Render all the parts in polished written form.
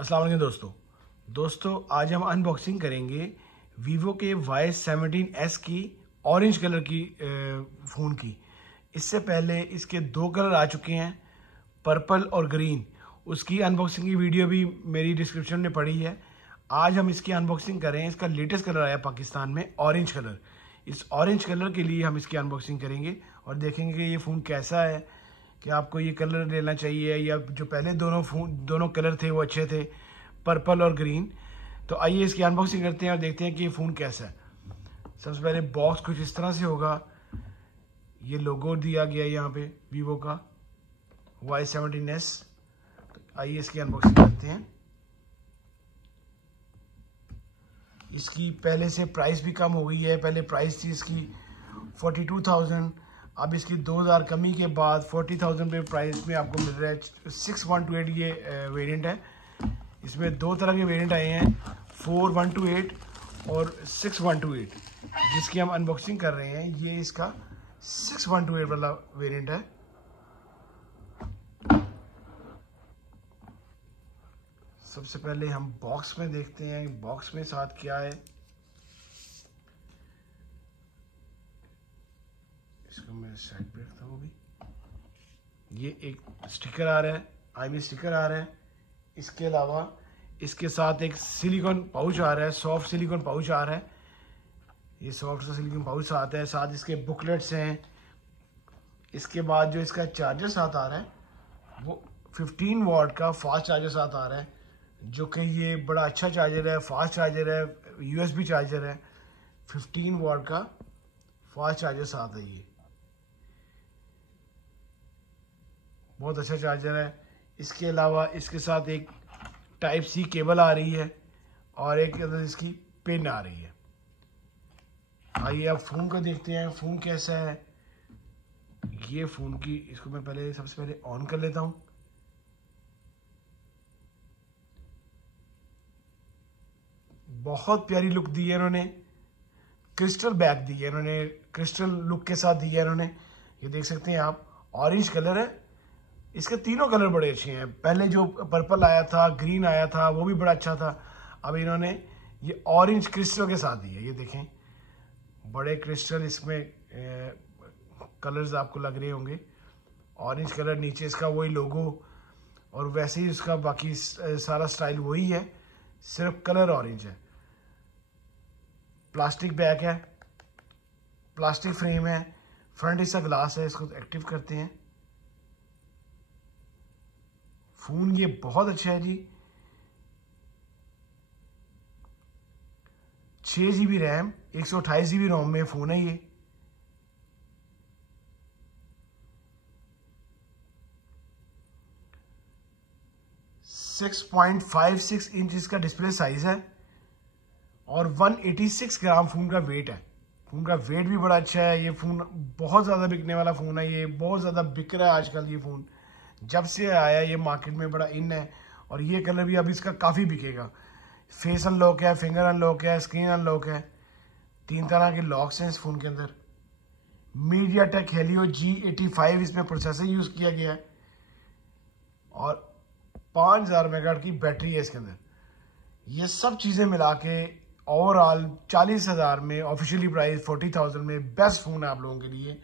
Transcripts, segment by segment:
अस्सलाम वालेकुम दोस्तों आज हम अनबॉक्सिंग करेंगे वीवो के Y17s की ऑरेंज कलर की फ़ोन की। इससे पहले इसके दो कलर आ चुके हैं, पर्पल और ग्रीन। उसकी अनबॉक्सिंग की वीडियो भी मेरी डिस्क्रिप्शन में पड़ी है। आज हम इसकी अनबॉक्सिंग करें। इसका लेटेस्ट कलर आया पाकिस्तान में ऑरेंज कलर। इस ऑरेंज कलर के लिए हम इसकी अनबॉक्सिंग करेंगे और देखेंगे कि ये फ़ोन कैसा है, कि आपको ये कलर लेना चाहिए या जो पहले दोनों कलर थे वो अच्छे थे, पर्पल और ग्रीन। तो आइए इसकी अनबॉक्सिंग करते हैं और देखते हैं कि ये फ़ोन कैसा है। सबसे पहले बॉक्स कुछ इस तरह से होगा। ये लोगो दिया गया है यहाँ पे वीवो का Y17s। तो आइए इसकी अनबॉक्सिंग करते हैं। इसकी पहले से प्राइस भी कम हो गई है। पहले प्राइस थी इसकी 42,000, अब इसकी 2000 कमी के बाद 40,000 पे प्राइस में आपको मिल रहा है। 6128 ये वेरिएंट है। इसमें दो तरह के वेरिएंट आए हैं, 4128 और 6128। जिसकी हम अनबॉक्सिंग कर रहे हैं ये इसका 6128 वाला वेरिएंट है। सबसे पहले हम बॉक्स में देखते हैं बॉक्स में साथ क्या है। इसको मैं साइड पे रखता हूँ अभी। ये एक स्टिकर आ रहा है, IMEI स्टिकर आ रहा है। इसके अलावा इसके साथ एक सिलिकॉन पाउच आ रहा है, सॉफ्ट सिलिकॉन पाउच आ रहा है। ये सॉफ्ट सा सिलिकॉन पाउच आता है, साथ इसके बुकलेट्स हैं। इसके बाद जो इसका चार्जर साथ आ रहा है वो 15 वाट का फास्ट चार्जर साथ आ रहा है, जो कि ये बड़ा अच्छा चार्जर है, फास्ट चार्जर है, USB चार्जर है। 15 वाट का फास्ट चार्जर साथ है। ये बहुत अच्छा चार्जर है। इसके अलावा इसके साथ एक टाइप C केबल आ रही है और एक अंदर इसकी पिन आ रही है। आइए अब फ़ोन को देखते हैं फ़ोन कैसा है। ये फ़ोन की इसको मैं सबसे पहले ऑन कर लेता हूँ। बहुत प्यारी लुक दी है इन्होंने, क्रिस्टल बैक दी है इन्होंने, क्रिस्टल लुक के साथ दी है इन्होंने। ये देख सकते हैं आप, ऑरेंज कलर है। इसके तीनों कलर बड़े अच्छे हैं। पहले जो पर्पल आया था, ग्रीन आया था, वो भी बड़ा अच्छा था। अब इन्होंने ये ऑरेंज क्रिस्टल के साथ दी है। ये देखें, बड़े क्रिस्टल इसमें कलर्स आपको लग रहे होंगे। ऑरेंज कलर, नीचे इसका वही लोगो और वैसे ही उसका बाकी सारा स्टाइल वही है, सिर्फ कलर ऑरेंज है। प्लास्टिक बैग है, प्लास्टिक फ्रेम है, फ्रंट इसका ग्लास है। इसको एक्टिव करते हैं। फोन ये बहुत अच्छा है जी। 6 GB रैम, 128 GB रोम में फोन है ये। सिक्स 6.56 इंच इसका डिस्प्ले साइज है और 186 ग्राम फोन का वेट है। फोन का वेट भी बड़ा अच्छा है। ये फोन बहुत ज्यादा बिकने वाला फोन है। ये बहुत ज्यादा बिक रहा है आजकल। ये फोन जब से आया ये मार्केट में बड़ा इन है और ये कलर भी अब इसका काफी बिकेगा। फेस अनलॉक है, फिंगर अनलॉक है, स्क्रीन अनलॉक है। 3 तरह के लॉक्स हैं इस फोन के अंदर। मीडियाटेक हेलियो G85 इसमें प्रोसेसर यूज किया गया है और 5000 मेगाहर्ट्ज की बैटरी है इसके अंदर। ये सब चीजें मिला के ओवरऑल 40,000 में, ऑफिशियली प्राइस 40,000 में बेस्ट फोन है आप लोगों के लिए।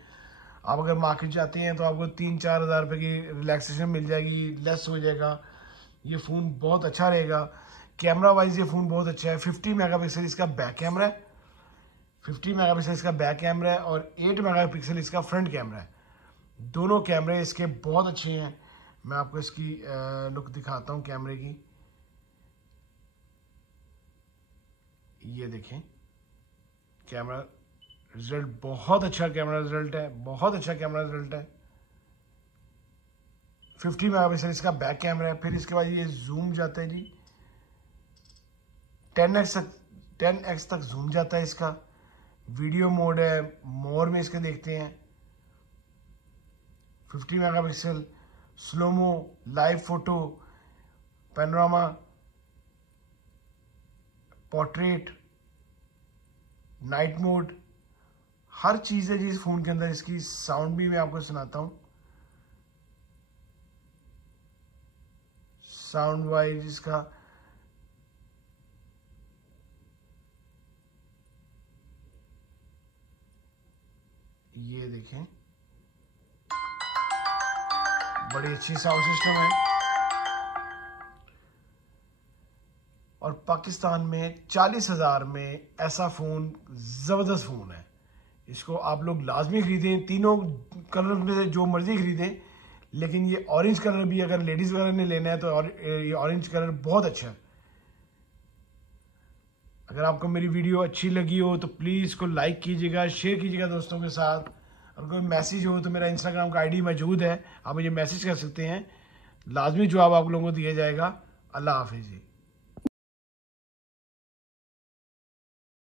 आप अगर मार्केट जाते हैं तो आपको 3-4 हज़ार रुपये की रिलैक्सेशन मिल जाएगी, लेस हो जाएगा। ये फ़ोन बहुत अच्छा रहेगा। कैमरा वाइज ये फ़ोन बहुत अच्छा है। 50 मेगापिक्सल इसका बैक कैमरा है, 50 मेगापिक्सल इसका बैक कैमरा है और 8 मेगापिक्सल इसका फ्रंट कैमरा है। दोनों कैमरे इसके बहुत अच्छे हैं। मैं आपको इसकी लुक दिखाता हूँ कैमरे की। ये देखें, कैमरा रिजल्ट बहुत अच्छा कैमरा रिजल्ट है, बहुत अच्छा कैमरा रिजल्ट है। 50 मेगापिक्सल इसका बैक कैमरा है। फिर इसके बाद ये जूम जाता है जी, 10x तक जूम जाता है इसका। वीडियो मोड है, मोर में इसके देखते हैं। 50 megapixel, slow mo, live photo, panorama, portrait, night mode, हर चीज है जी इस फोन के अंदर। इसकी साउंड भी मैं आपको सुनाता हूं। साउंड वाइज इसका देखें, बड़ी अच्छी साउंड सिस्टम है। और पाकिस्तान में 40,000 में ऐसा फ़ोन ज़बरदस्त फ़ोन है। इसको आप लोग लाजमी ख़रीदें, तीनों कलर में से जो मर्ज़ी ख़रीदें। लेकिन ये ऑरेंज कलर भी अगर लेडीज़ वगैरह ने लेना है तो ये ऑरेंज कलर बहुत अच्छा है। अगर आपको मेरी वीडियो अच्छी लगी हो तो प्लीज़ इसको लाइक कीजिएगा, शेयर कीजिएगा दोस्तों के साथ। और कोई मैसेज हो तो मेरा इंस्टाग्राम का आईडी मौजूद है, आप मुझे मैसेज कर सकते हैं, लाजमी जवाब आप लोगों को दिया जाएगा। अल्लाह हाफिज़ जी।